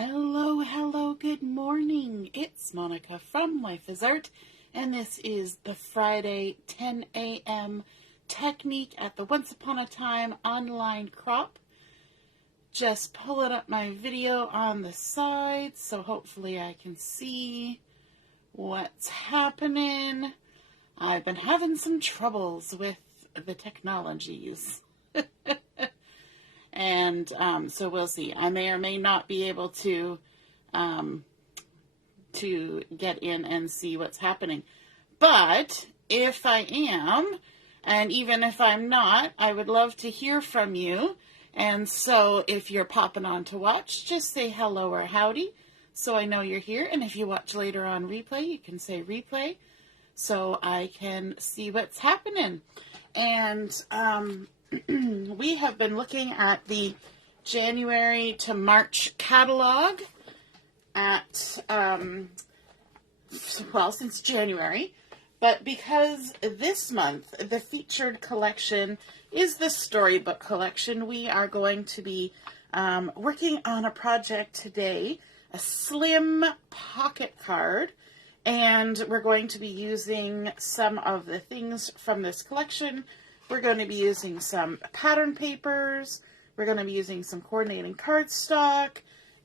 Hello, hello, good morning. It's Monica from Life is Art, and this is the Friday 10 a.m. technique at the Once Upon a Time online crop. Just pulling up my video on the side, so hopefully I can see what's happening. I've been having some troubles with the technologies. And so we'll see. I may or may not be able to get in and see what's happening. But if I am, and even if I'm not, I would love to hear from you. And so if you're popping on to watch, just say hello or howdy so I know you're here. And if you watch later on replay, you can say replay so I can see what's happening. And we have been looking at the January to March catalog since January. But because this month the featured collection is the Storybook collection, we are going to be working on a project today, a slim pocket card. And we're going to be using some of the things from this collection. We're going to be using some pattern papers. We're going to be using some coordinating cardstock,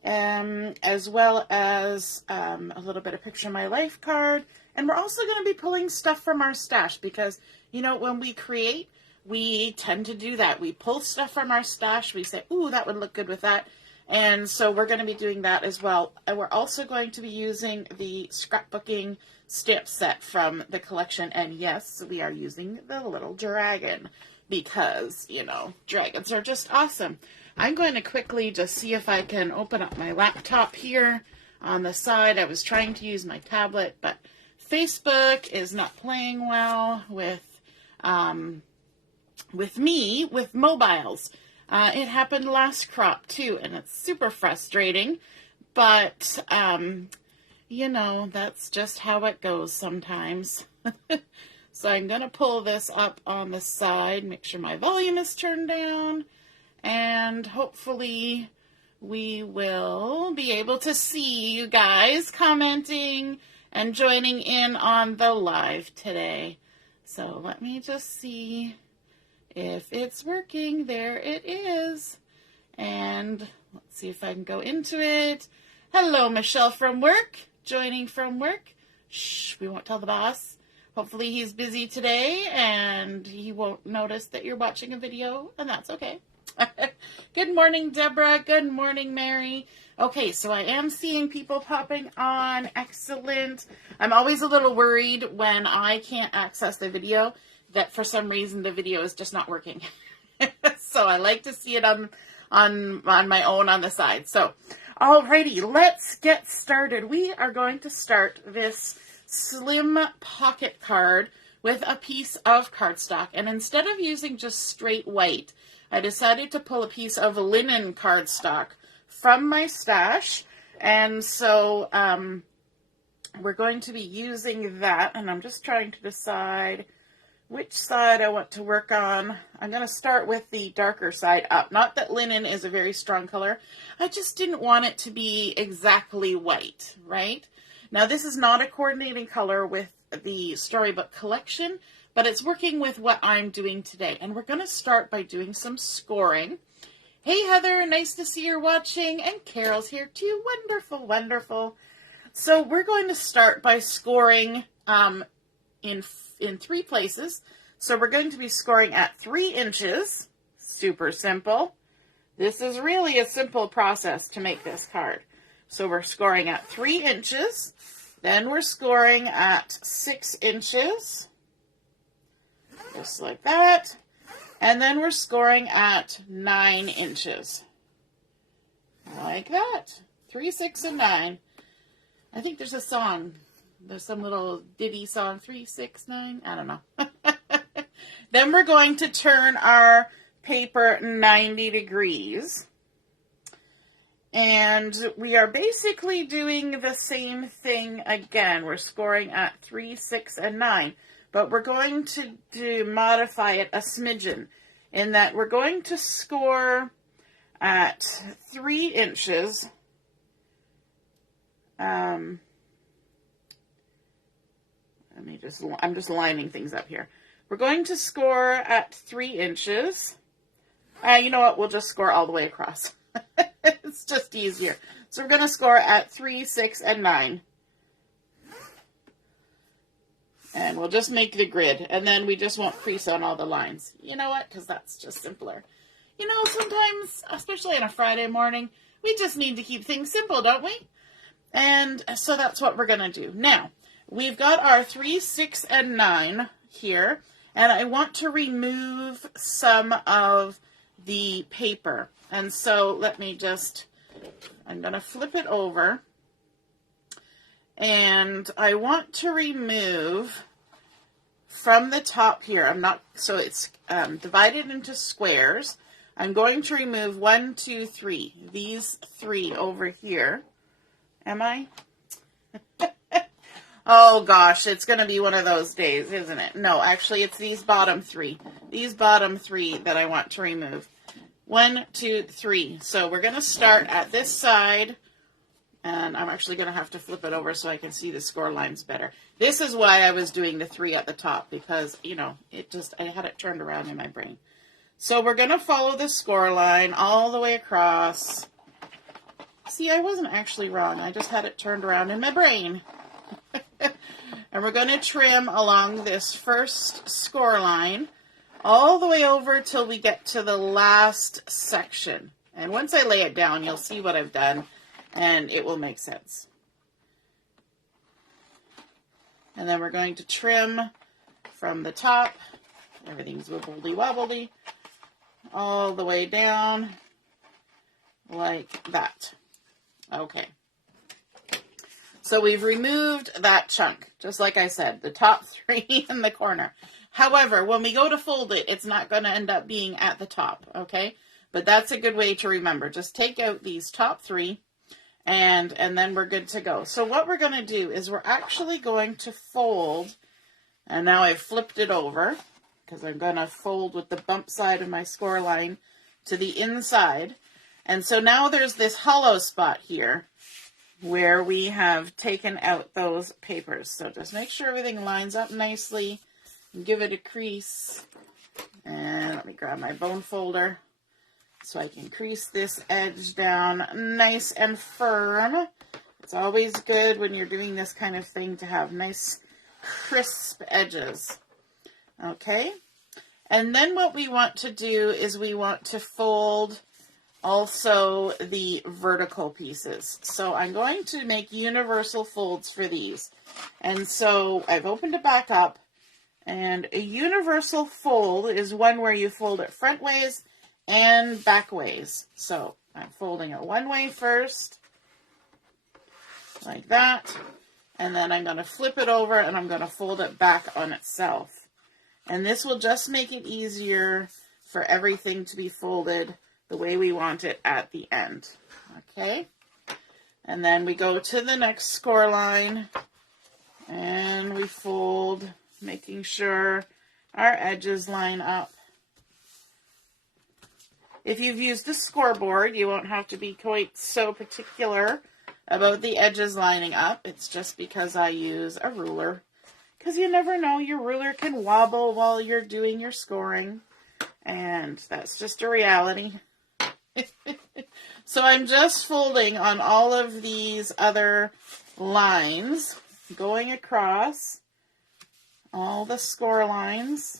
as well as a little bit of Picture My Life card. And we're also going to be pulling stuff from our stash because, you know, when we create, we tend to do that. We pull stuff from our stash. We say, ooh, that would look good with that. And so we're going to be doing that as well. And we're also going to be using the scrapbooking stamp set from the collection. And yes, we are using the little dragon because, you know, dragons are just awesome. I'm going to quickly just see if I can open up my laptop here on the side. I was trying to use my tablet, but Facebook is not playing well with me with mobiles. It happened last crop too, and it's super frustrating, but, you know, that's just how it goes sometimes. So I'm going to pull this up on the side, make sure my volume is turned down, and hopefully we will be able to see you guys commenting and joining in on the live today. So let me just see if it's working. There it is. And let's see if I can go into it. Hello, Michelle from work, joining from work. Shh, we won't tell the boss. Hopefully he's busy today and he won't notice that you're watching a video, and that's okay. Good morning, Deborah. Good morning, Mary. Okay, so I am seeing people popping on. Excellent. I'm always a little worried when I can't access the video that for some reason the video is just not working. So I like to see it on my own on the side. So, alrighty, let's get started. We are going to start this slim pocket card with a piece of cardstock. And instead of using just straight white, I decided to pull a piece of linen cardstock from my stash. And so we're going to be using that. And I'm just trying to decide which side I want to work on. I'm going to start with the darker side up. Not that linen is a very strong color. I just didn't want it to be exactly white, right? Now, this is not a coordinating color with the Storybook collection, but it's working with what I'm doing today. And we're going to start by doing some scoring. Hey, Heather, nice to see you're watching. And Carol's here too. Wonderful, wonderful. So we're going to start by scoring in 3 places. So we're going to be scoring at 3 inches. Super simple. This is really a simple process to make this card. So we're scoring at 3 inches. Then we're scoring at 6 inches. Just like that. And then we're scoring at 9 inches. Like that. 3, 6, and 9. I think there's a song. There's some little ditty song, 3, 6, 9, I don't know. Then we're going to turn our paper 90 degrees. And we are basically doing the same thing again. We're scoring at 3, 6, and 9. But we're going to modify it a smidgen in that we're going to score at 3 inches I'm just lining things up here. We're going to score at 3 inches. You know what? We'll just score all the way across. It's just easier. So we're going to score at 3, 6, and 9. And we'll just make the grid. And then we just won't crease on all the lines. You know what? Because that's just simpler. You know, sometimes, especially on a Friday morning, we just need to keep things simple, don't we? And so that's what we're going to do. Now, we've got our 3, 6, and 9 here. And I want to remove some of the paper. And so I'm going to flip it over. And I want to remove from the top here, so it's divided into squares. I'm going to remove 1, 2, 3, these 3 over here. Am I? Oh gosh, it's going to be one of those days, isn't it? No, actually it's these bottom 3. These bottom 3 that I want to remove. 1, 2, 3. So we're going to start at this side. And I'm actually going to have to flip it over so I can see the score lines better. This is why I was doing the 3 at the top, because, you know, I had it turned around in my brain. So we're going to follow the score line all the way across. See, I wasn't actually wrong. I just had it turned around in my brain. And we're going to trim along this first score line all the way over till we get to the last section. And once I lay it down, you'll see what I've done. And it will make sense. And then we're going to trim from the top. Everything's wibbly-wobbly. All the way down. Like that. Okay. So we've removed that chunk. Just like I said, the top 3 in the corner. However, when we go to fold it, it's not going to end up being at the top. Okay? But that's a good way to remember. Just take out these top 3. And then we're good to go. So what we're going to do is we're actually going to fold, and now I've flipped it over, because I'm going to fold with the bump side of my score line to the inside. And so now there's this hollow spot here where we have taken out those papers. So just make sure everything lines up nicely and give it a crease. And let me grab my bone folder. So I can crease this edge down nice and firm. It's always good when you're doing this kind of thing to have nice crisp edges. Okay? And then what we want to do is we want to fold also the vertical pieces. So I'm going to make universal folds for these. And so I've opened it back up. And a universal fold is one where you fold it front ways and back ways. So I'm folding it one way first, like that, and then I'm going to flip it over and I'm going to fold it back on itself. And this will just make it easier for everything to be folded the way we want it at the end. Okay? And then we go to the next score line and we fold, making sure our edges line up. If you've used a scoreboard, you won't have to be quite so particular about the edges lining up. It's just because I use a ruler. Because you never know, your ruler can wobble while you're doing your scoring. And that's just a reality. So I'm just folding on all of these other lines, going across all the score lines.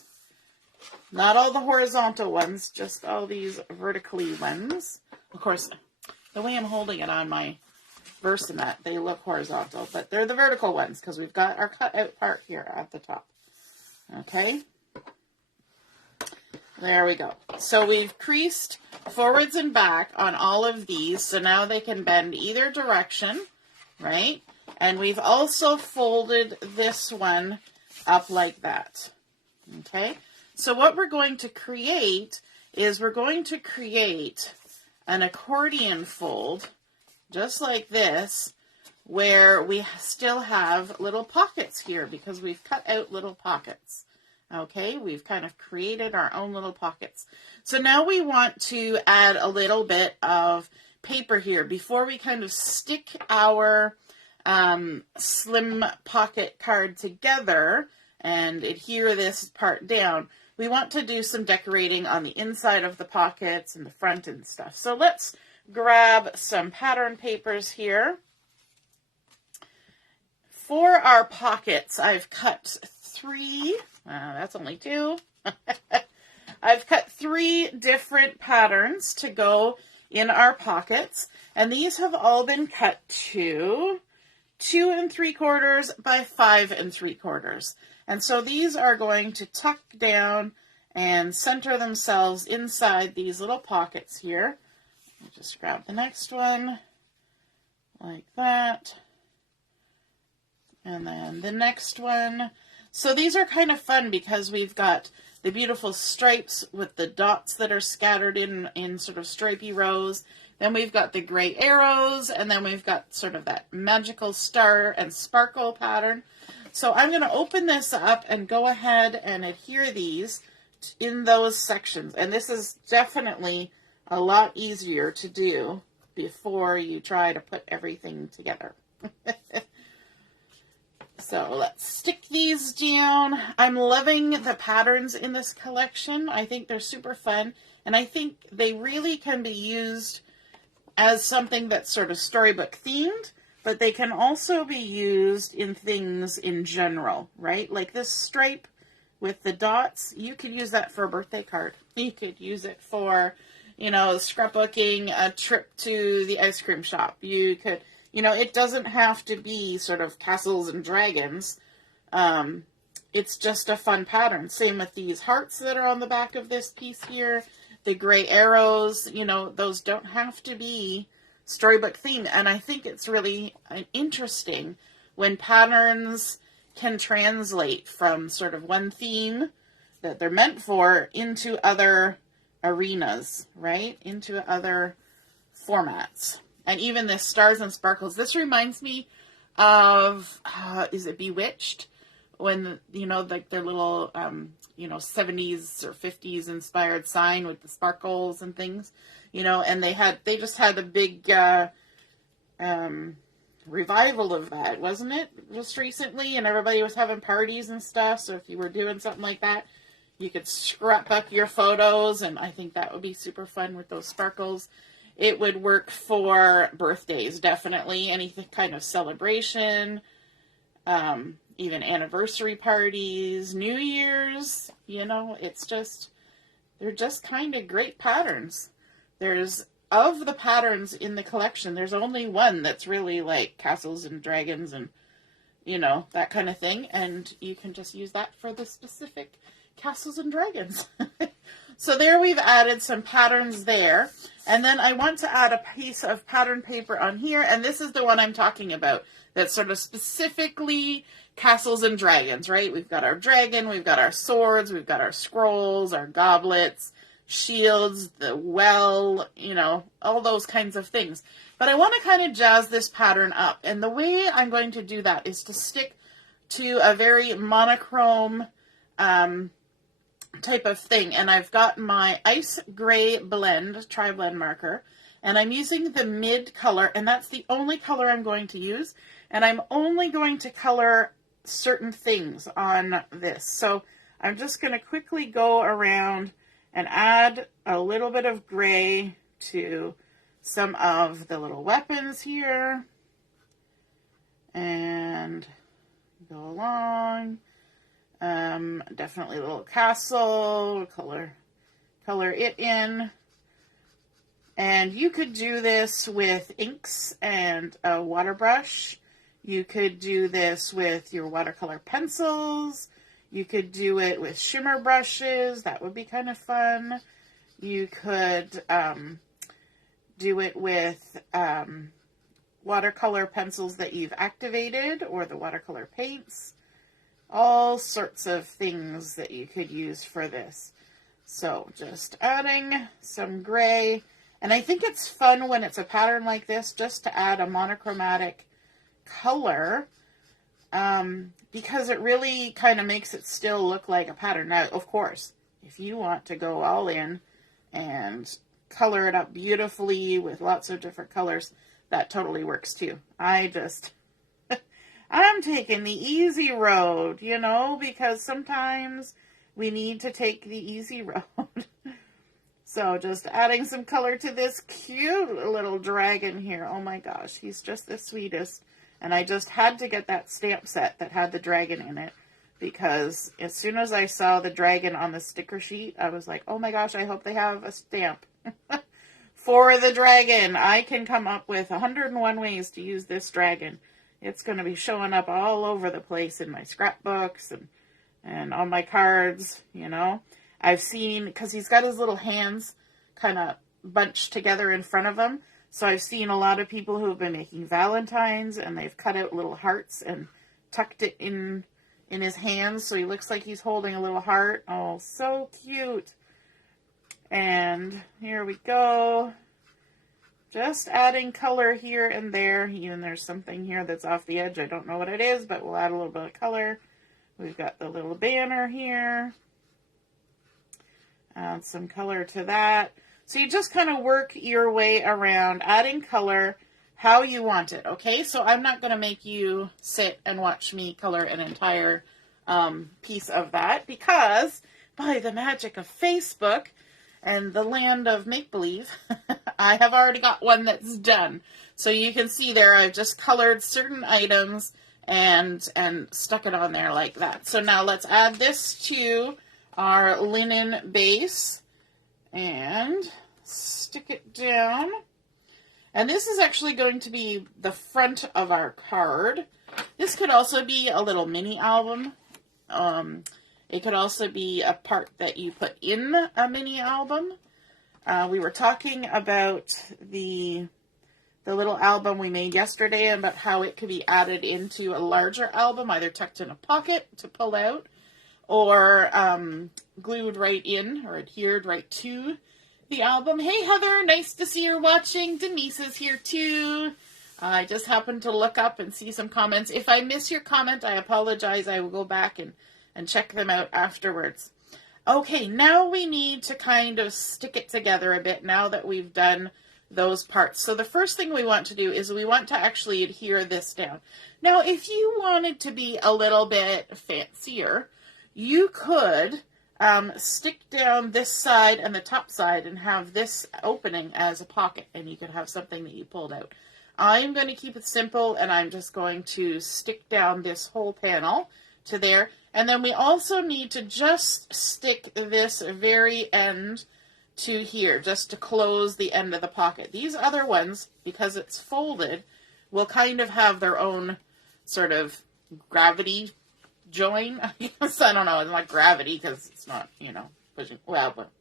Not all the horizontal ones, just all these vertically ones. Of course, the way I'm holding it on my Versamat, they look horizontal, but they're the vertical ones because we've got our cut out part here at the top. Okay? There we go. So we've creased forwards and back on all of these, so now they can bend either direction, right? And we've also folded this one up like that. Okay? So what we're going to create is we're going to create an accordion fold, just like this, where we still have little pockets here because we've cut out little pockets. Okay, we've kind of created our own little pockets. So now we want to add a little bit of paper here before we kind of stick our slim pocket card together and adhere this part down, we want to do some decorating on the inside of the pockets and the front and stuff. So let's grab some pattern papers here. For our pockets, I've cut three, that's only two. I've cut 3 different patterns to go in our pockets, and these have all been cut to 2 3/4 by 5 3/4. And so these are going to tuck down and center themselves inside these little pockets here. I'll just grab the next one like that. And then the next one. So these are kind of fun because we've got the beautiful stripes with the dots that are scattered in sort of stripy rows. Then we've got the gray arrows, and then we've got sort of that magical star and sparkle pattern. So I'm going to open this up and go ahead and adhere these in those sections. And this is definitely a lot easier to do before you try to put everything together. So let's stick these down. I'm loving the patterns in this collection. I think they're super fun, and I think they really can be used as something that's sort of storybook themed, but they can also be used in things in general, right? Like this stripe with the dots, you could use that for a birthday card. You could use it for, you know, scrapbooking a trip to the ice cream shop. You could, you know, it doesn't have to be sort of castles and dragons. It's just a fun pattern. Same with these hearts that are on the back of this piece here. The gray arrows, you know, those don't have to be storybook themed. And I think it's really interesting when patterns can translate from sort of one theme that they're meant for into other arenas, right? Into other formats. And even this stars and sparkles, this reminds me of, is it Bewitched? When, you know, like their little, you know, 70s or 50s inspired sign with the sparkles and things, you know, and they just had a big revival of that, wasn't it? Just recently, and everybody was having parties and stuff. So if you were doing something like that, you could scrapbook your photos, and I think that would be super fun with those sparkles. It would work for birthdays, definitely, any kind of celebration, even anniversary parties, New Year's, you know, they're just kind of great patterns. Of the patterns in the collection, there's only one that's really like castles and dragons and, you know, that kind of thing, and you can just use that for the specific castles and dragons. So there we've added some patterns there. And then I want to add a piece of pattern paper on here. And this is the one I'm talking about. That's sort of specifically castles and dragons, right? We've got our dragon, we've got our swords, we've got our scrolls, our goblets, shields, the well, you know, all those kinds of things. But I want to kind of jazz this pattern up. And the way I'm going to do that is to stick to a very monochrome type of thing, and I've got my ice gray blend, tri-blend marker, and I'm using the mid color, and that's the only color I'm going to use, and I'm only going to color certain things on this. So I'm just going to quickly go around and add a little bit of gray to some of the little weapons here, and go along. Definitely a little castle, color it in. And you could do this with inks and a water brush. You could do this with your watercolor pencils. You could do it with shimmer brushes. That would be kind of fun. You could do it with watercolor pencils that you've activated, or the watercolor paints. All sorts of things that you could use for this. So just adding some gray. And I think it's fun when it's a pattern like this just to add a monochromatic color, because it really kind of makes it still look like a pattern. Now, of course, if you want to go all in and color it up beautifully with lots of different colors, that totally works too. I just I'm taking the easy road, you know, because sometimes we need to take the easy road. So just adding some color to this cute little dragon here. Oh my gosh, he's just the sweetest. And I just had to get that stamp set that had the dragon in it, because as soon as I saw the dragon on the sticker sheet, I was like, oh my gosh, I hope they have a stamp for the dragon. I can come up with 101 ways to use this dragon. It's going to be showing up all over the place in my scrapbooks and on my cards, you know. I've seen, because he's got his little hands kind of bunched together in front of him, so I've seen a lot of people who have been making Valentines, and they've cut out little hearts and tucked it in his hands, so he looks like he's holding a little heart. Oh, so cute. And here we go. Just adding color here and there. Even there's something here that's off the edge. I don't know what it is, but we'll add a little bit of color. We've got the little banner here. Add some color to that. So you just kind of work your way around adding color how you want it, okay? So I'm not going to make you sit and watch me color an entire piece of that, because by the magic of Facebook and the land of make-believe, I have already got one that's done. So you can see there I've just colored certain items and stuck it on there like that. So now let's add this to our linen base and stick it down. And this is actually going to be the front of our card. This could also be a little mini album. It could also be a part that you put in a mini album. We were talking about the little album we made yesterday, about how it could be added into a larger album, either tucked in a pocket to pull out, or glued right in or adhered right to the album. Hey Heather, nice to see you're watching. Denise is here too. I just happened to look up and see some comments. If I miss your comment, I apologize. I will go back and check them out afterwards. Okay, now we need to kind of stick it together a bit now that we've done those parts. So the first thing we want to do is we want to actually adhere this down. Now, if you wanted to be a little bit fancier, you could stick down this side and the top side and have this opening as a pocket, and you could have something that you pulled out. I'm going to keep it simple, and I'm just going to stick down this whole panel to there. And then we also need to just stick this very end to here, just to close the end of the pocket. These other ones, because it's folded, will kind of have their own sort of gravity join. I guess, I don't know, it's not gravity because it's not, you know, pushing. Well, but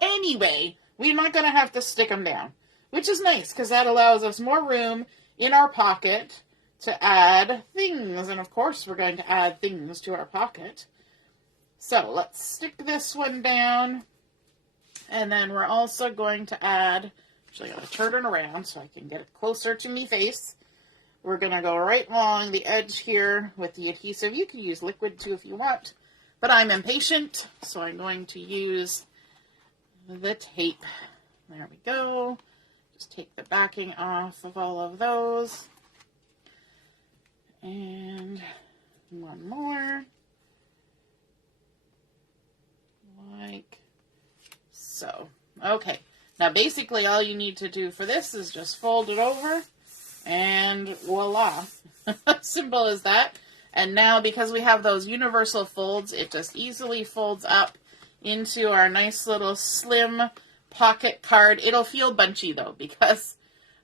anyway, we're not going to have to stick them down, which is nice because that allows us more room in our pocket to add things. And of course, we're going to add things to our pocket. So let's stick this one down. And then we're also going to add, actually I'm going to turn it around so I can get it closer to me face. We're going to go right along the edge here with the adhesive. You can use liquid too if you want, but I'm impatient, so I'm going to use the tape. There we go. Just take the backing off of all of those. And one more. Like so. Okay. Now basically all you need to do for this is just fold it over. And voila. Simple as that. And now because we have those universal folds, it just easily folds up into our nice little slim pocket card. It'll feel bunchy though, because,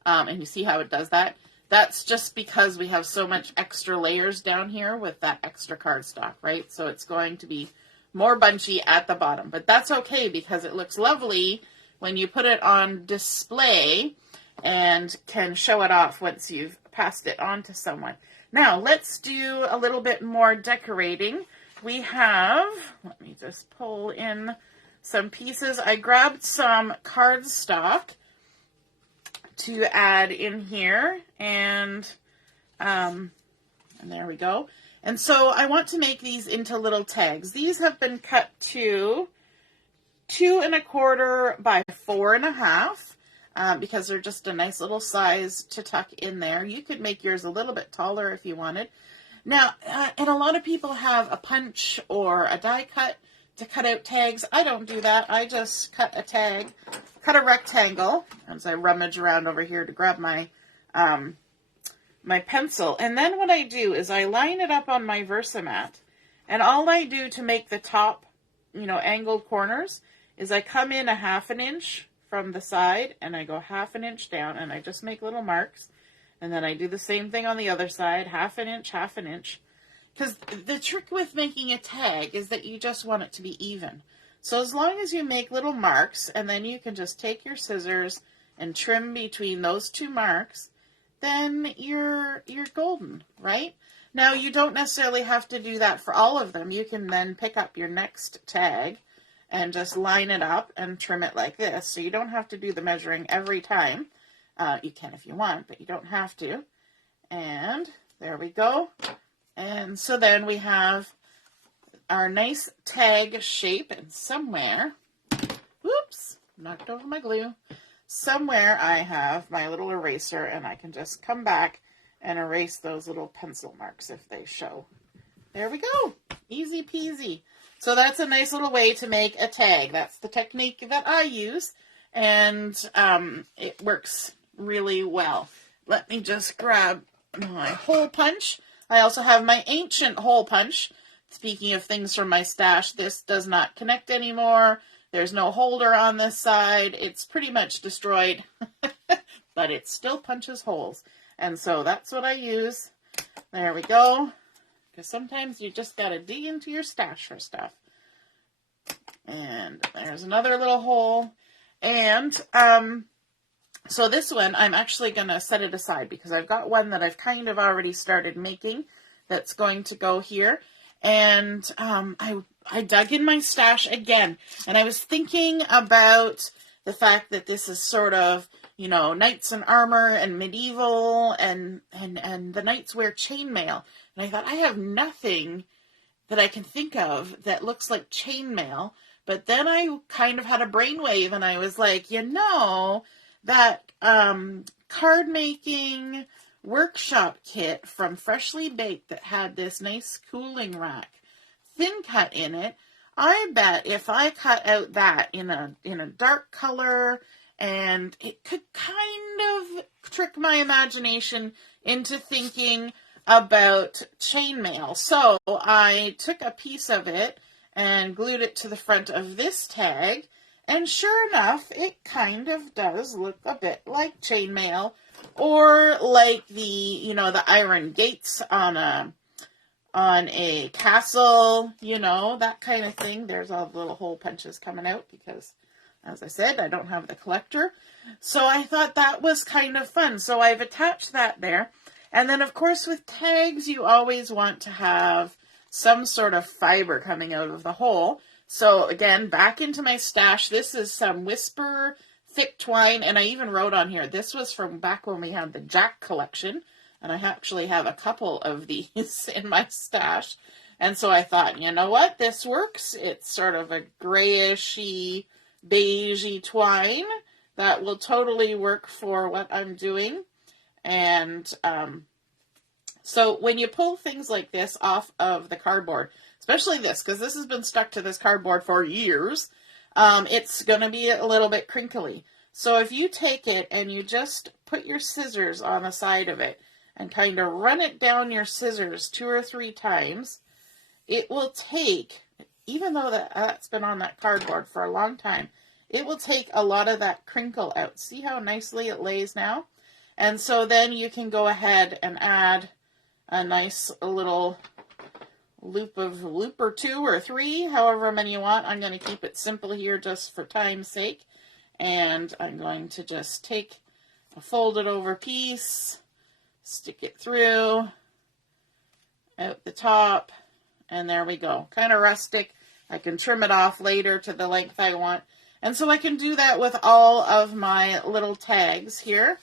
and you see how it does that? That's just because we have so much extra layers down here with that extra cardstock, right? So it's going to be more bunchy at the bottom. But that's okay because it looks lovely when you put it on display and can show it off once you've passed it on to someone. Now, let's do a little bit more decorating. We have, let me just pull in some pieces. I grabbed some cardstock to add in here, and there we go. And so I want to make these into little tags. These have been cut to 2 1/4 by 4 1/2 because they're just a nice little size to tuck in there. You could make yours a little bit taller if you wanted. Now, and a lot of people have a punch or a die cut to cut out tags. I don't do that. I just cut a tag, cut a rectangle, as I rummage around over here to grab my my pencil. And then what I do is I line it up on my Versamat. And all I do to make the top, angled corners is I come in a 1/2 inch from the side and I go 1/2 inch down and I just make little marks. And then I do the same thing on the other side, 1/2 inch, 1/2 inch. Because the trick with making a tag is that you just want it to be even. So as long as you make little marks and then you can just take your scissors and trim between those 2 marks, then you're golden, right? Now, you don't necessarily have to do that for all of them. You can then pick up your next tag and just line it up and trim it like this. So you don't have to do the measuring every time. You can if you want, but you don't have to. And there we go. And so then we have our nice tag shape, and somewhere, whoops, knocked over my glue. Somewhere I have my little eraser, and I can just come back and erase those little pencil marks if they show. There we go. Easy peasy. So that's a nice little way to make a tag. That's the technique that I use, and it works really well. Let me just grab my hole punch. I also have my ancient hole punch. Speaking of things from my stash, this does not connect anymore. There's no holder on this side. It's pretty much destroyed, but it still punches holes. And so that's what I use. There we go. Because sometimes you just got to dig into your stash for stuff. And there's another little hole. And so this one, I'm actually going to set it aside because I've got one that I've kind of already started making that's going to go here. And I dug in my stash again, and I was thinking about the fact that this is sort of, knights in armor and medieval, and the knights wear chainmail. And I thought, I have nothing that I can think of that looks like chainmail. But then I kind of had a brainwave, and I was like, that card making workshop kit from Freshly Baked that had this nice cooling rack thin cut in it, I bet if I cut out that in a dark color, and it could kind of trick my imagination into thinking about chainmail. So I took a piece of it and glued it to the front of this tag, and sure enough, it kind of does look a bit like chainmail, or like the iron gates on a castle, that kind of thing. There's all the little hole punches coming out because, as I said, I don't have the collector. So I thought that was kind of fun. So I've attached that there. And then, of course, with tags, you always want to have some sort of fiber coming out of the hole. So again, back into my stash. This is some Whisper thick twine, and I even wrote on here, this was from back when we had the Jack collection, and I actually have a couple of these in my stash. And so I thought, you know what, this works. It's sort of a grayishy, beigey twine that will totally work for what I'm doing. And so when you pull things like this off of the cardboard, especially this, because this has been stuck to this cardboard for years, it's going to be a little bit crinkly. So if you take it and you just put your scissors on the side of it and kind of run it down your scissors 2 or 3 times, it will take, even though that's been on that cardboard for a long time, it will take a lot of that crinkle out. See how nicely it lays now? And so then you can go ahead and add a nice little loop or 2 or 3, however many you want. I'm going to keep it simple here just for time's sake. And I'm going to just take a folded over piece, stick it through, out the top, and there we go. Kind of rustic. I can trim it off later to the length I want. And so I can do that with all of my little tags here.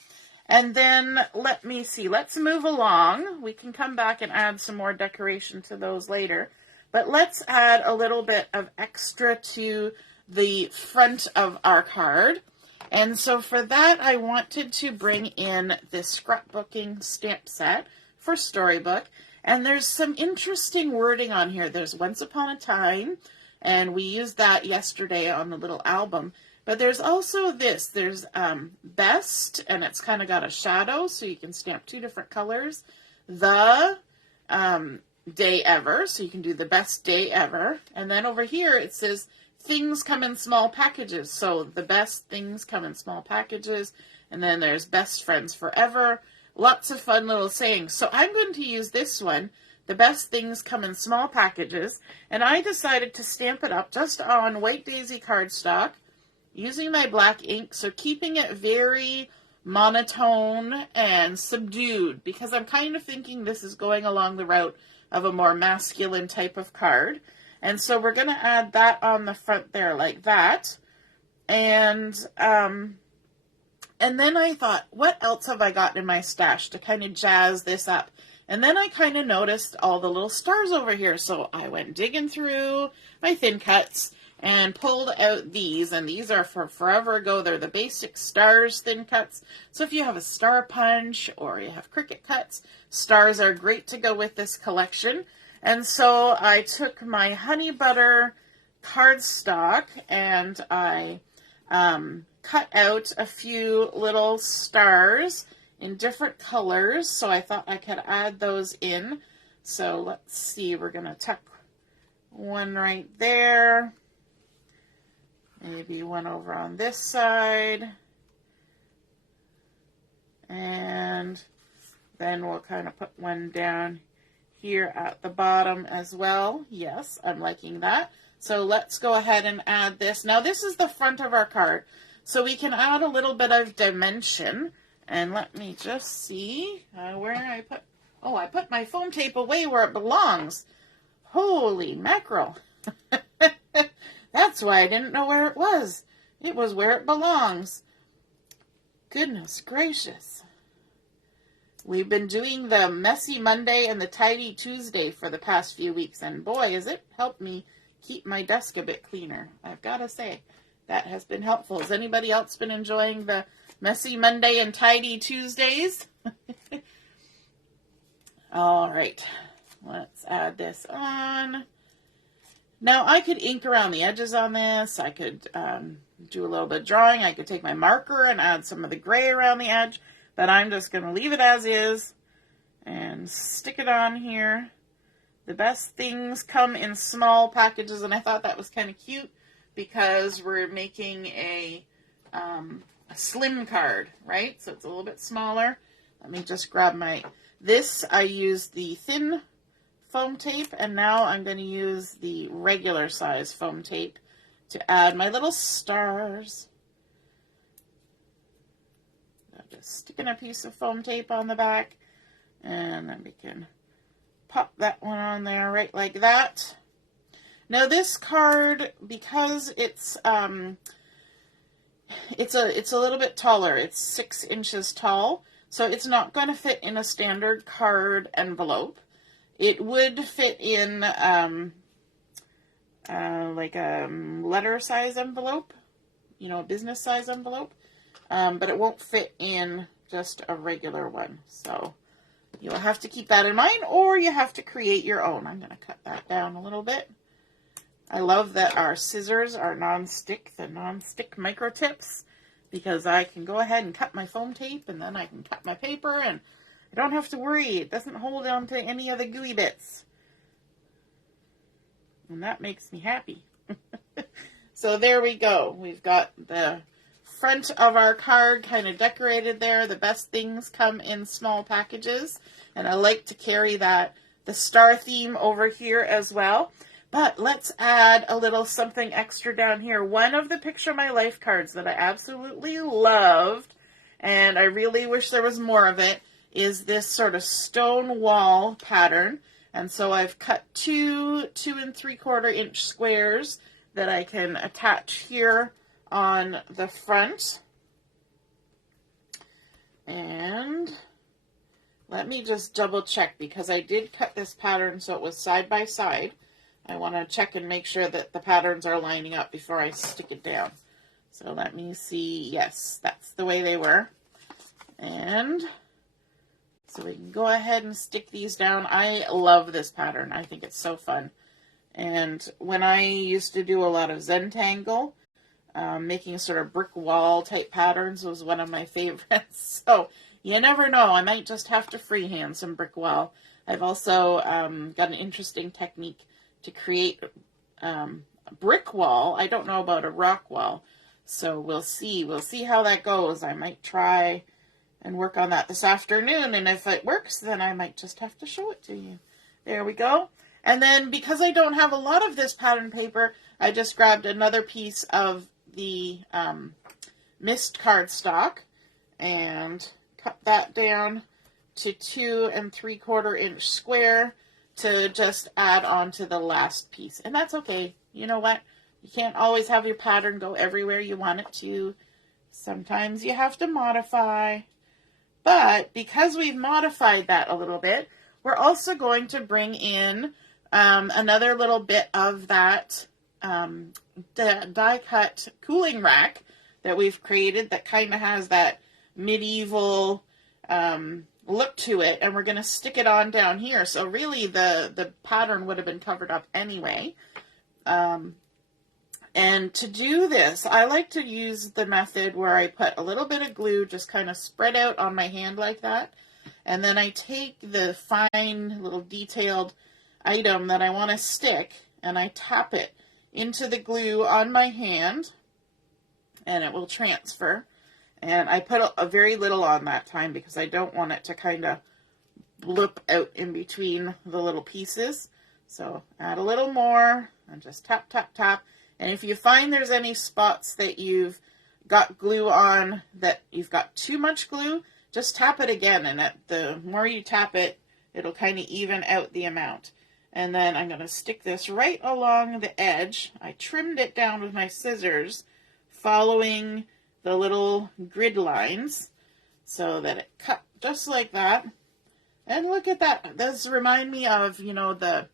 And then, let me see, let's move along. We can come back and add some more decoration to those later. But let's add a little bit of extra to the front of our card. And so for that, I wanted to bring in this scrapbooking stamp set for Storybook. And there's some interesting wording on here. There's once upon a time, and we used that yesterday on the little album. But there's also this. There's best, and it's kind of got a shadow, so you can stamp 2 different colors. The day ever, so you can do the best day ever. And then over here it says things come in small packages. So the best things come in small packages. And then there's best friends forever. Lots of fun little sayings. So I'm going to use this one. The best things come in small packages. And I decided to stamp it up just on white daisy cardstock using my black ink. So keeping it very monotone and subdued, because I'm kind of thinking this is going along the route of a more masculine type of card. And so we're going to add that on the front there like that. And then I thought, what else have I got in my stash to kind of jazz this up? And then I kind of noticed all the little stars over here. So I went digging through my thin cuts and pulled out these. And these are from forever ago. They're the basic stars thin cuts. So if you have a star punch or you have Cricut cuts, stars are great to go with this collection. And so I took my honey butter cardstock and I cut out a few little stars in different colors. So I thought I could add those in. So let's see, we're going to tuck one right there. Maybe one over on this side. And then we'll kind of put one down here at the bottom as well. Yes, I'm liking that. So let's go ahead and add this. Now this is the front of our card. So we can add a little bit of dimension. And let me just see where I put, oh, I put my foam tape away where it belongs. Holy mackerel. That's why I didn't know where it was. It was where it belongs. Goodness gracious. We've been doing the Messy Monday and the Tidy Tuesday for the past few weeks. And boy, has it helped me keep my desk a bit cleaner. I've got to say, that has been helpful. Has anybody else been enjoying the Messy Monday and Tidy Tuesdays? All right. Let's add this on. Now, I could ink around the edges on this. I could do a little bit of drawing. I could take my marker and add some of the gray around the edge. But I'm just going to leave it as is and stick it on here. The best things come in small packages. And I thought that was kind of cute because we're making a slim card, right? So it's a little bit smaller. Let me just grab this. I used the thin foam tape, and now I'm going to use the regular size foam tape to add my little stars. I'm just sticking a piece of foam tape on the back, and then we can pop that one on there right like that. Now this card, because it's a little bit taller, it's 6 inches tall, so it's not going to fit in a standard card envelope. It would fit in like a letter size envelope, you know, a business size envelope, but it won't fit in just a regular one. So you'll have to keep that in mind, or you have to create your own. I'm going to cut that down a little bit. I love that our scissors are non-stick, the non-stick micro tips, because I can go ahead and cut my foam tape, and then I can cut my paper, and I don't have to worry. It doesn't hold on to any of the gooey bits. And that makes me happy. So there we go. We've got the front of our card kind of decorated there. The best things come in small packages. And I like to carry the star theme over here as well. But let's add a little something extra down here. One of the Picture My Life cards that I absolutely loved, and I really wish there was more of it, is this sort of stone wall pattern. And so I've cut 2 2¾ inch squares that I can attach here on the front. And let me just double check, because I did cut this pattern so it was side by side. I want to check and make sure that the patterns are lining up before I stick it down. So let me see. Yes, that's the way they were. And So we can go ahead and stick these down. I love this pattern. I think it's so fun. And when I used to do a lot of Zentangle, making sort of brick wall type patterns was one of my favorites. So you never know. I might just have to freehand some brick wall. I've also got an interesting technique to create a brick wall. I don't know about a rock wall. So we'll see. We'll see how that goes. I might try and work on that this afternoon. And if it works, then I might just have to show it to you. There we go. And then because I don't have a lot of this pattern paper, I just grabbed another piece of the mist cardstock and cut that down to 2 3/4 inch square to just add on to the last piece. And that's okay. You know what? You can't always have your pattern go everywhere you want it to. Sometimes you have to modify. But because we've modified that a little bit, we're also going to bring in another little bit of that die cut cooling rack that we've created that kind of has that medieval look to it, and we're going to stick it on down here. So really the pattern would have been covered up anyway. And to do this, I like to use the method where I put a little bit of glue just kind of spread out on my hand like that. And then I take the fine little detailed item that I want to stick and I tap it into the glue on my hand and it will transfer. And I put a very little on that time because I don't want it to kind of bloop out in between the little pieces. So add a little more and just tap, tap, tap. And if you find there's any spots that you've got glue on, that you've got too much glue, just tap it again. And the more you tap it, it'll kind of even out the amount. And then I'm going to stick this right along the edge. I trimmed it down with my scissors, following the little grid lines so that it cut just like that. And look at that. This reminds me of, you know, the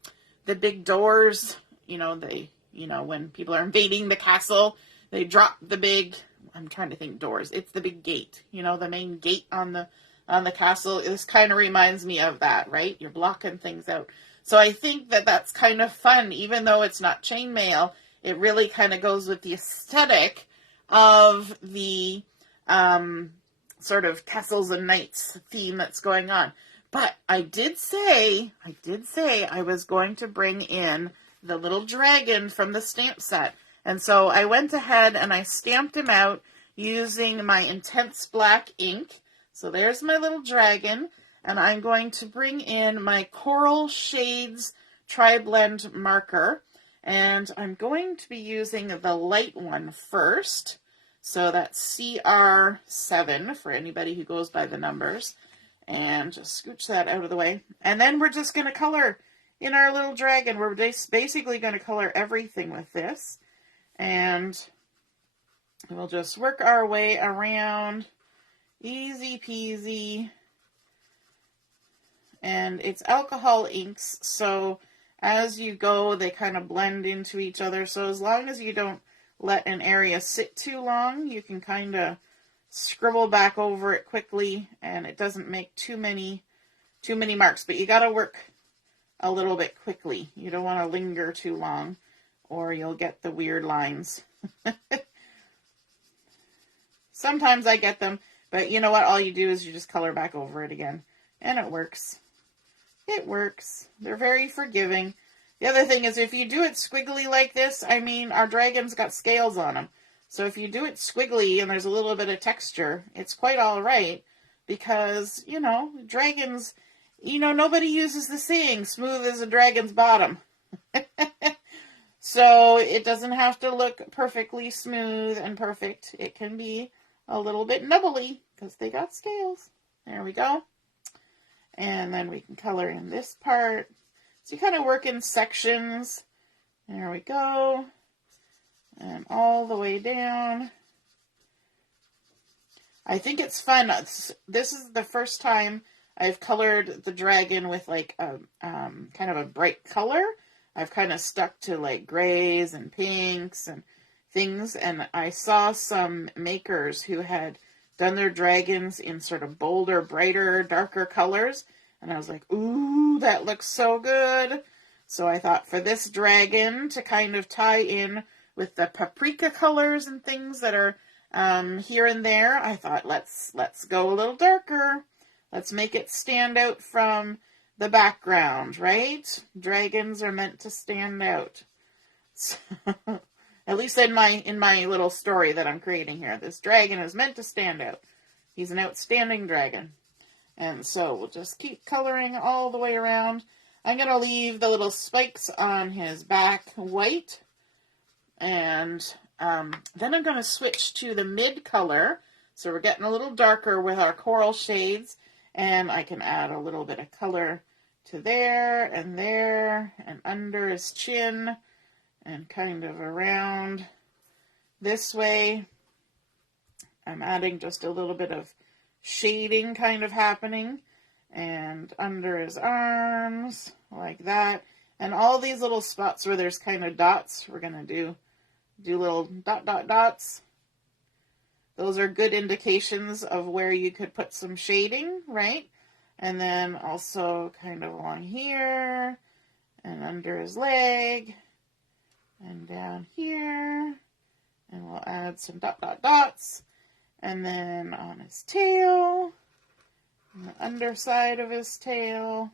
big doors, you know, when people are invading the castle, they drop the big, I'm trying to think doors. It's the big gate, you know, the main gate on the castle. This kind of reminds me of that, right? You're blocking things out. So I think that that's kind of fun, even though it's not chainmail. It really kind of goes with the aesthetic of the sort of castles and knights theme that's going on. But I did say I was going to bring in the little dragon from the stamp set. And so I went ahead and I stamped him out using my intense black ink. So there's my little dragon. And I'm going to bring in my Coral Shades Tri-Blend marker. And I'm going to be using the light one first. So that's CR7 for anybody who goes by the numbers. And just scooch that out of the way. And then we're just going to color in our little dragon. We're basically going to color everything with this. And we'll just work our way around. Easy peasy. And it's alcohol inks, so as you go, they kind of blend into each other. So as long as you don't let an area sit too long, you can kind of scribble back over it quickly, and it doesn't make too many marks. But you got to work a little bit quickly. You don't want to linger too long, or you'll get the weird lines. Sometimes I get them, but you know what? All you do is you just color back over it again, and it works. It works. They're very forgiving. The other thing is if you do it squiggly like this, I mean, our dragon's got scales on them. So if you do it squiggly and there's a little bit of texture, it's quite all right because, you know, dragons, you know, nobody uses the saying, smooth as a dragon's bottom. So it doesn't have to look perfectly smooth and perfect. It can be a little bit nubbly because they got scales. There we go. And then we can color in this part. So you kind of work in sections. There we go. And all the way down. I think it's fun. This is the first time I've colored the dragon with like a kind of a bright color. I've kind of stuck to like grays and pinks and things. And I saw some makers who had done their dragons in sort of bolder, brighter, darker colors. And I was like, ooh, that looks so good. So I thought for this dragon to kind of tie in with the paprika colors and things that are here and there, I thought let's go a little darker. Let's make it stand out from the background, right? Dragons are meant to stand out. So, at least in my little story that I'm creating here, this dragon is meant to stand out. He's an outstanding dragon. And so we'll just keep coloring all the way around. I'm going to leave the little spikes on his back white. And then I'm going to switch to the mid color. So we're getting a little darker with our coral shades. And I can add a little bit of color to there and under his chin and kind of around this way. I'm adding just a little bit of shading kind of happening, and under his arms like that, and all these little spots where there's kind of dots, we're going to do little dots. Those are good indications of where you could put some shading, right? And then also kind of along here and under his leg and down here, and we'll add some dots. And then on his tail, on the underside of his tail,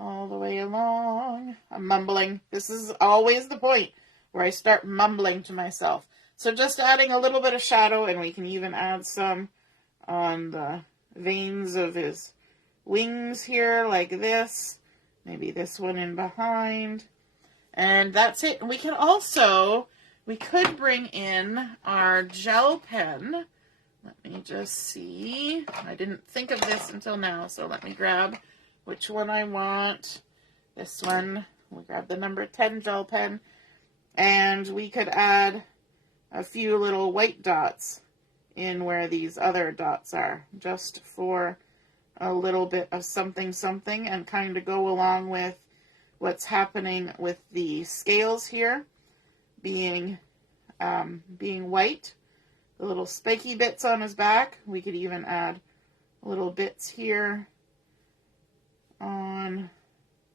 all the way along. I'm mumbling. This is always the point where I start mumbling to myself. So just adding a little bit of shadow, and we can even add some on the veins of his wings here, like this. Maybe this one in behind. And that's it. And we could bring in our gel pen. Let me just see. I didn't think of this until now, so let me grab which one I want. This one. We'll grab the number 10 gel pen. And we could add a few little white dots in where these other dots are, just for a little bit of something, and kind of go along with what's happening with the scales here being white. The little spiky bits on his back. We could even add little bits here on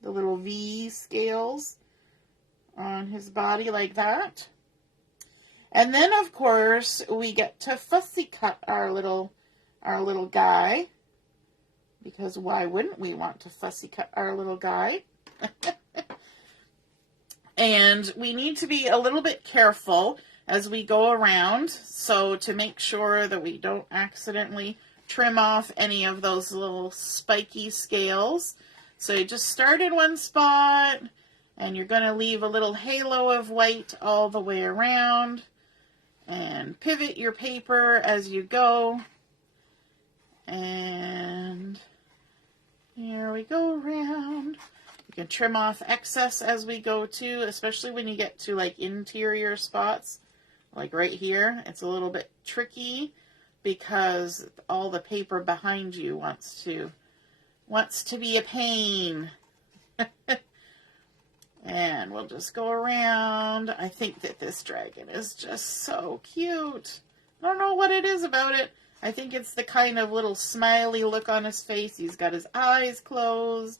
the little V scales on his body like that. And then, of course, we get to fussy cut our little guy, because why wouldn't we want to fussy cut our little guy? And we need to be a little bit careful as we go around, so to make sure that we don't accidentally trim off any of those little spiky scales. So you just start in one spot, and you're going to leave a little halo of white all the way around, and pivot your paper as you go. And here we go around. You can trim off excess as we go too, especially when you get to like interior spots, like right here. It's a little bit tricky because all the paper behind you wants to be a pain. And we'll just go around. I think that this dragon is just so cute. I don't know what it is about it. I think it's the kind of little smiley look on his face. He's got his eyes closed.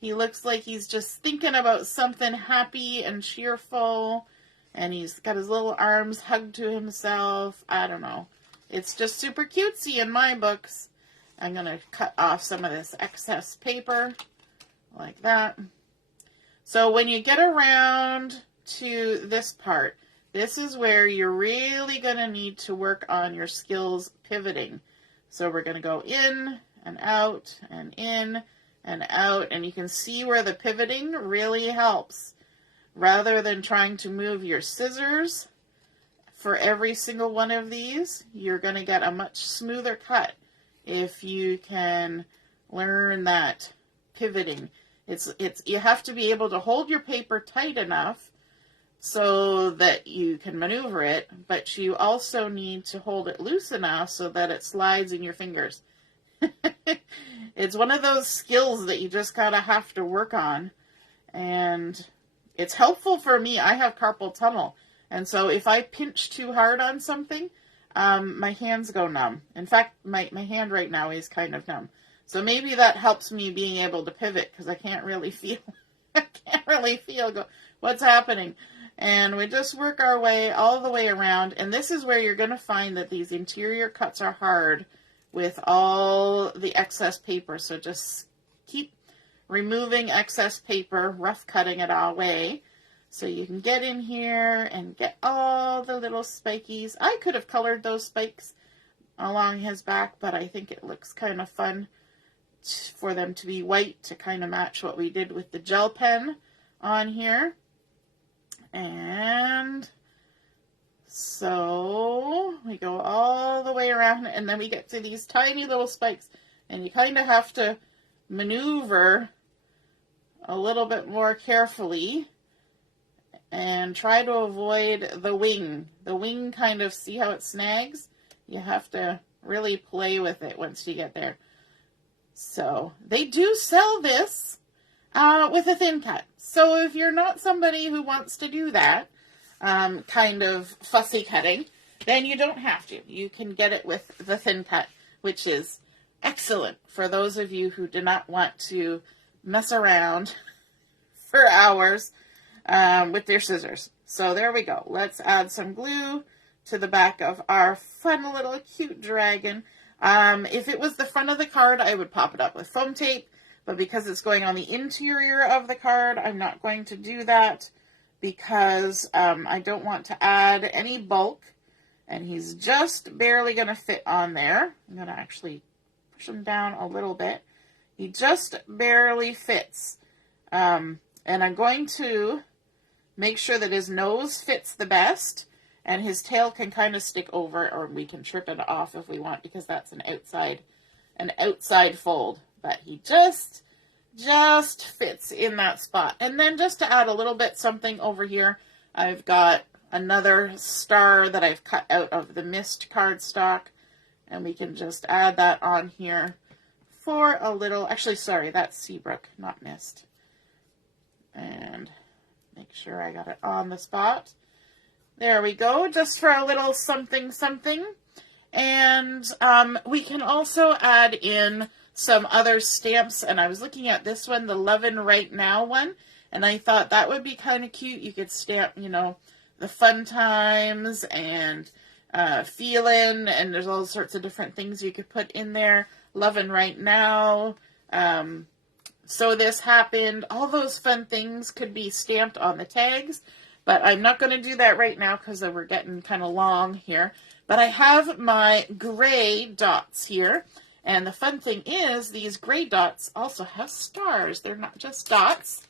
He looks like he's just thinking about something happy and cheerful. And he's got his little arms hugged to himself. I don't know. It's just super cutesy in my books. I'm going to cut off some of this excess paper like that. So when you get around to this part, this is where you're really going to need to work on your skills pivoting. So we're going to go in and out and in and out, and you can see where the pivoting really helps. Rather than trying to move your scissors for every single one of these, you're going to get a much smoother cut if you can learn that pivoting. You have to be able to hold your paper tight enough so that you can maneuver it, but you also need to hold it loose enough so that it slides in your fingers. It's one of those skills that you just gotta have to work on, and it's helpful for me. I have carpal tunnel, and so if I pinch too hard on something, my hands go numb. In fact, my hand right now is kind of numb. So maybe that helps me being able to pivot, because I can't really feel, what's happening. And we just work our way all the way around. And this is where you're going to find that these interior cuts are hard with all the excess paper. So just keep removing excess paper, rough cutting it all away. So you can get in here and get all the little spikies. I could have colored those spikes along his back, but I think it looks kind of fun for them to be white to kind of match what we did with the gel pen on here. And so we go all the way around, and then we get to these tiny little spikes, and you kind of have to maneuver a little bit more carefully and try to avoid the wing. The wing kind of, see how it snags? You have to really play with it once you get there. So they do sell this with a thin cut. So if you're not somebody who wants to do that kind of fussy cutting, then you don't have to. You can get it with the thin cut, which is excellent for those of you who do not want to mess around for hours with their scissors. So there we go. Let's add some glue to the back of our fun little cute dragon. If it was the front of the card, I would pop it up with foam tape, but because it's going on the interior of the card, I'm not going to do that because I don't want to add any bulk, and he's just barely going to fit on there. I'm going to actually push him down a little bit. He just barely fits. And I'm going to make sure that his nose fits the best, and his tail can kind of stick over, or we can trip it off if we want, because that's an outside fold. But he just fits in that spot. And then just to add a little bit something over here, I've got another star that I've cut out of the mist cardstock, and we can just add that on here for a little, actually, sorry, that's Seabrook, not mist. And make sure I got it on the spot. There we go, just for a little something something. And we can also add in some other stamps, and I was looking at this one, the Lovin' Right Now one, and I thought that would be kind of cute. You could stamp, you know, the fun times and feelin', and there's all sorts of different things you could put in there. Lovin' Right Now, so this happened, all those fun things could be stamped on the tags, but I'm not going to do that right now because we're getting kind of long here. But I have my gray dots here, and the fun thing is these gray dots also have stars. They're not just dots.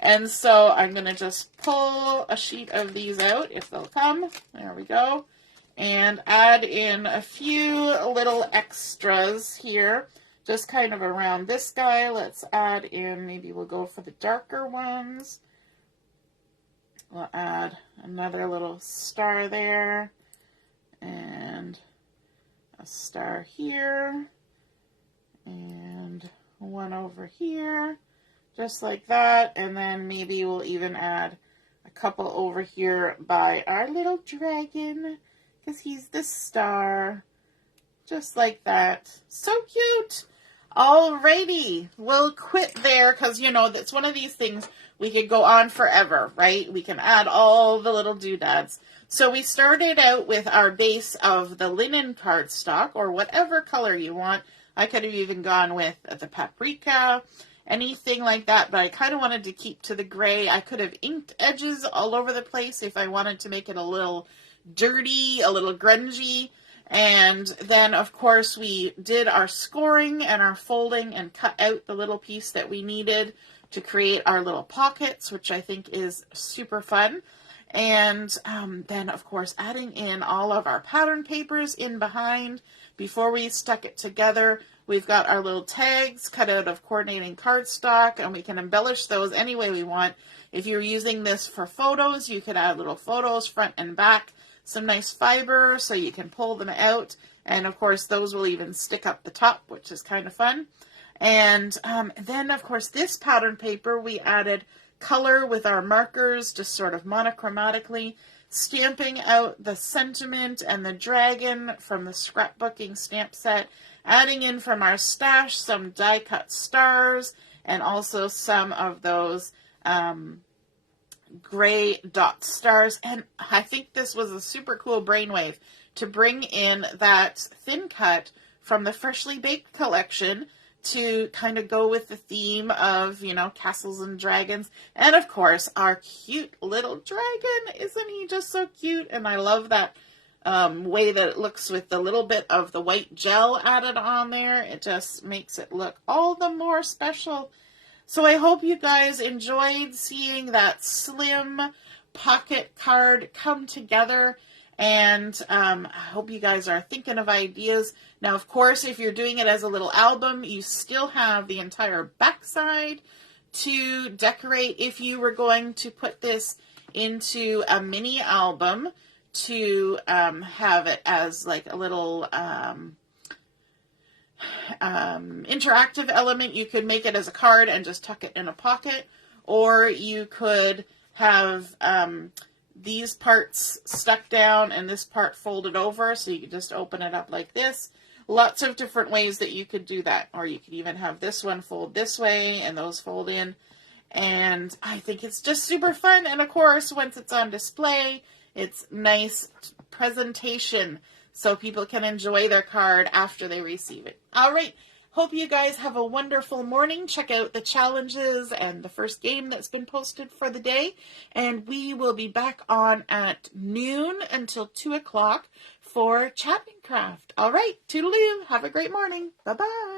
And so I'm going to just pull a sheet of these out if they'll come. There we go. And add in a few little extras here, just kind of around this guy. Let's add in, maybe we'll go for the darker ones. We'll add another little star there, and a star here, and one over here, just like that. And then maybe we'll even add a couple over here by our little dragon, because he's the star, just like that. So cute! Alrighty, we'll quit there, because, you know, that's one of these things we could go on forever, right? We can add all the little doodads. So we started out with our base of the linen cardstock, or whatever color you want. I could have even gone with the paprika, anything like that, but I kind of wanted to keep to the gray. I could have inked edges all over the place if I wanted to make it a little dirty, a little grungy. And then, of course, we did our scoring and our folding and cut out the little piece that we needed to create our little pockets, which I think is super fun. And then, of course, adding in all of our pattern papers in behind before we stuck it together. We've got our little tags cut out of coordinating cardstock, and we can embellish those any way we want. If you're using this for photos, you could add little photos front and back, some nice fiber so you can pull them out. And, of course, those will even stick up the top, which is kind of fun. And then, of course, this pattern paper, we added color with our markers, just sort of monochromatically. stamping out the sentiment and the dragon from the scrapbooking stamp set, adding in from our stash some die cut stars and also some of those gray dot stars. And I think this was a super cool brainwave to bring in that thin cut from the Freshly Baked collection to kind of go with the theme of, you know, castles and dragons. And of course, our cute little dragon. Isn't he just so cute? And I love that way that it looks with the little bit of the white gel added on there. It just makes it look all the more special. So I hope you guys enjoyed seeing that slim pocket card come together. And I hope you guys are thinking of ideas. Now, of course, if you're doing it as a little album, you still have the entire backside to decorate. If you were going to put this into a mini album to have it as like a little interactive element, you could make it as a card and just tuck it in a pocket. Or you could have these parts stuck down and this part folded over, so you could just open it up like this. Lots of different ways that you could do that. Or you could even have this one fold this way and those fold in. And I think it's just super fun. And of course, once it's on display, it's nice presentation so people can enjoy their card after they receive it. All right. Hope you guys have a wonderful morning. Check out the challenges and the first game that's been posted for the day. And we will be back on at noon until 2 o'clock for Chat and Craft. All right, toodaloo. Have a great morning. Bye-bye.